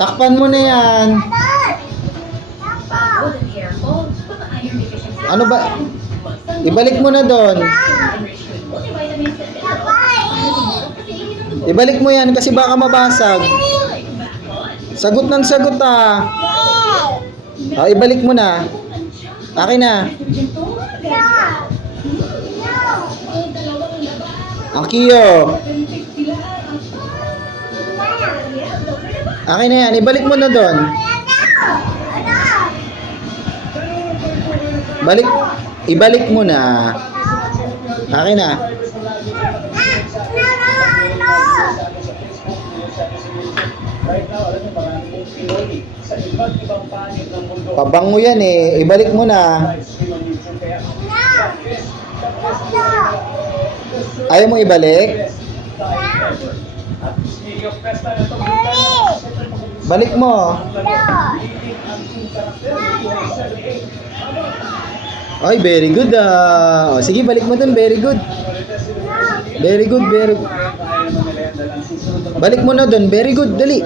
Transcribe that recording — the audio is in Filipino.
Takpan mo na yan. Ano ba? Ibalik mo na doon. Ibalik mo yan kasi baka mabasag. Sagot ng sagot ah. Ibalik mo na. Akin na. Ang kiyo. Akin na yan. Ibalik mo na doon. Ibalik mo na. Akin na. Pabango yan eh. Ibalik mo na. Ayaw mo ibalik? Balik mo. Ay, very good ah. O, sige, balik mo dun. Very good. Very good, very good. Balik mo na dun. Very good. Dali.